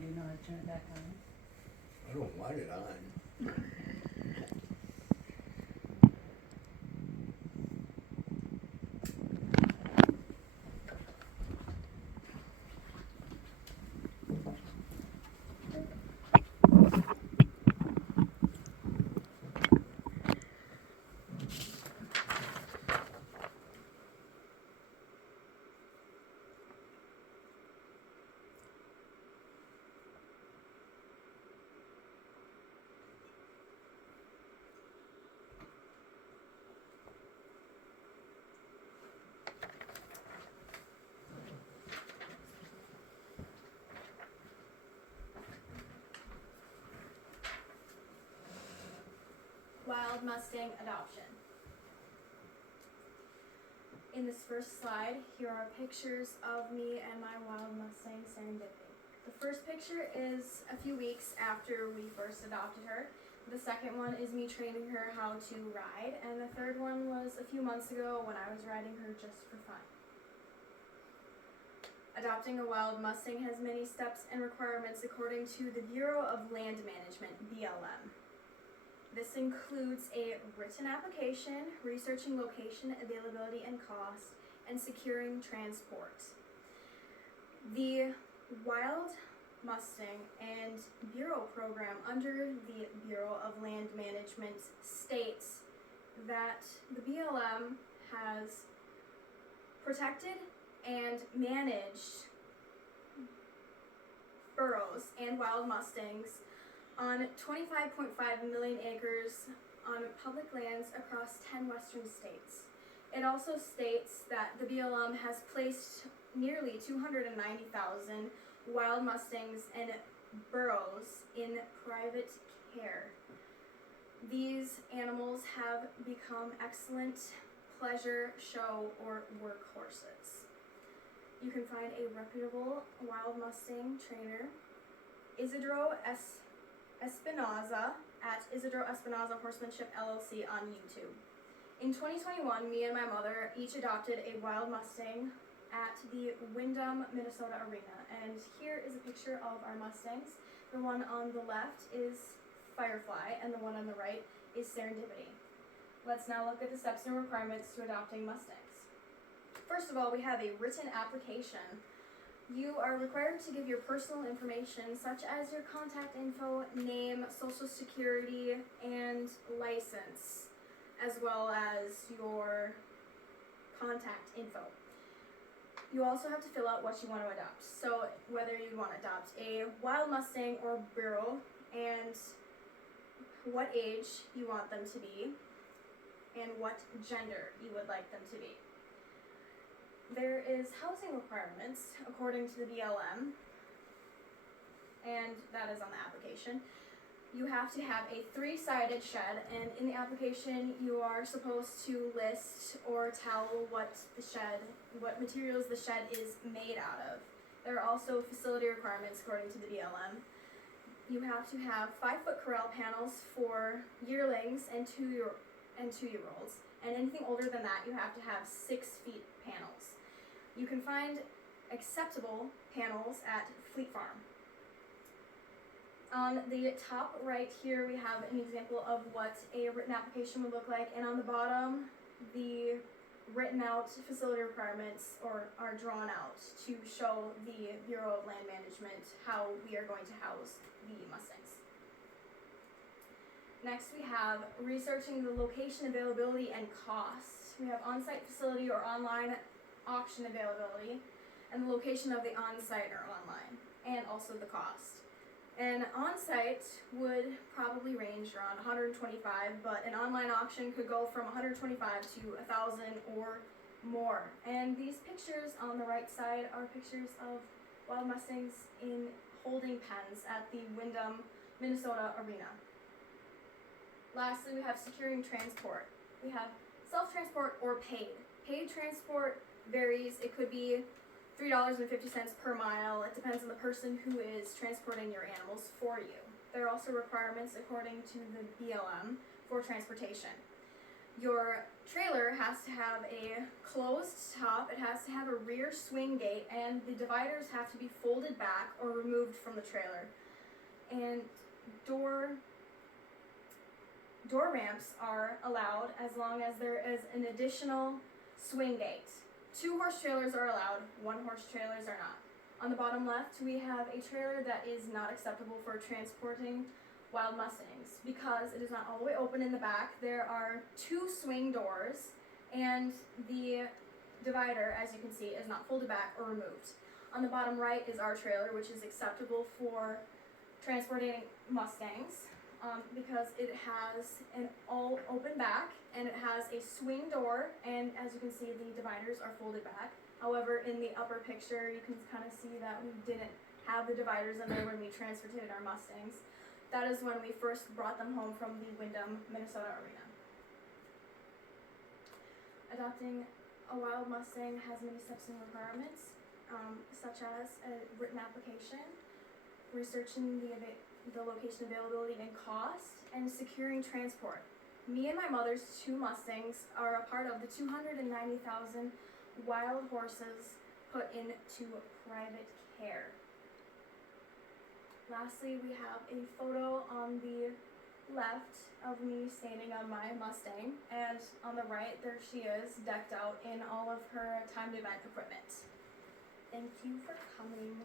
do you know how to turn it back on? I don't want it on. Wild Mustang adoption. In this first slide, here are pictures of me and my Wild Mustang Serendipity. The first picture is a few weeks after we first adopted her. The second one is me training her how to ride, and the third one was a few months ago when I was riding her just for fun. Adopting a Wild Mustang has many steps and requirements according to the Bureau of Land Management, BLM. This includes a written application, researching location, availability, and cost, and securing transport. The Wild Mustang and Bureau program under the Bureau of Land Management states that the BLM has protected and managed burros and wild mustangs on 25.5 million acres on public lands across 10 western states. It also states that the BLM has placed nearly 290,000 wild mustangs and burros in private care. These animals have become excellent pleasure, show, or work horses. You can find a reputable wild Mustang trainer, Isidro Espinoza at Isidro Espinoza Horsemanship LLC on YouTube. In 2021, me and my mother each adopted a wild Mustang at the Windham, Minnesota arena. And here is a picture of our Mustangs. The one on the left is Firefly, and the one on the right is Serendipity. Let's now look at the steps and requirements to adopting Mustangs. First of all, we have a written application. You are required to give your personal information, such as your contact info, name, social security, and license, as well as your contact info. You also have to fill out what you want to adopt. So whether you want to adopt a wild Mustang or burro, and what age you want them to be, and what gender you would like them to be. There is housing requirements according to the BLM, and that is on the application. You have to have a 3-sided shed, and in the application you are supposed to list or tell what materials the shed is made out of. There are also facility requirements according to the BLM. You have to have 5-foot corral panels for yearlings and 2-year-olds, and anything older than that you have to have 6 feet panels. You can find acceptable panels at Fleet Farm. On the top right here we have an example of what a written application would look like, and on the bottom the written out facility requirements are drawn out to show the Bureau of Land Management how we are going to house the Mustangs. Next we have researching the location, availability, and cost. We have on-site facility or online auction availability, and the location of the on-site or online, and also the cost. An on-site would probably range around $125, but an online auction could go from $125 to $1,000 or more. And these pictures on the right side are pictures of wild Mustangs in holding pens at the Windham, Minnesota arena. Lastly, we have securing transport. We have self-transport or paid. Paid transport varies. It could be $3.50 per mile. It depends on the person who is transporting your animals for you. There are also requirements according to the BLM for transportation. Your trailer has to have a closed top, it has to have a rear swing gate, and the dividers have to be folded back or removed from the trailer. And door ramps are allowed as long as there is an additional swing gate. 2-horse trailers are allowed, 1-horse trailers are not. On the bottom left, we have a trailer that is not acceptable for transporting wild mustangs because it is not all the way open in the back. There are 2 swing doors, and the divider, as you can see, is not folded back or removed. On the bottom right is our trailer, which is acceptable for transporting mustangs because it has an all open back and it has a swing door, and as you can see, the dividers are folded back. However, in the upper picture, you can kind of see that we didn't have the dividers in there when we transported our mustangs. That is when we first brought them home from the Windham, Minnesota arena. Adopting a wild mustang has many steps and requirements, such as a written application, researching the location availability and cost, and securing transport. Me and my mother's 2 mustangs are a part of the 290,000 wild horses put into private care. Lastly, we have a photo on the left of me standing on my Mustang, and on the right, there she is, decked out in all of her timed event equipment. Thank you for coming.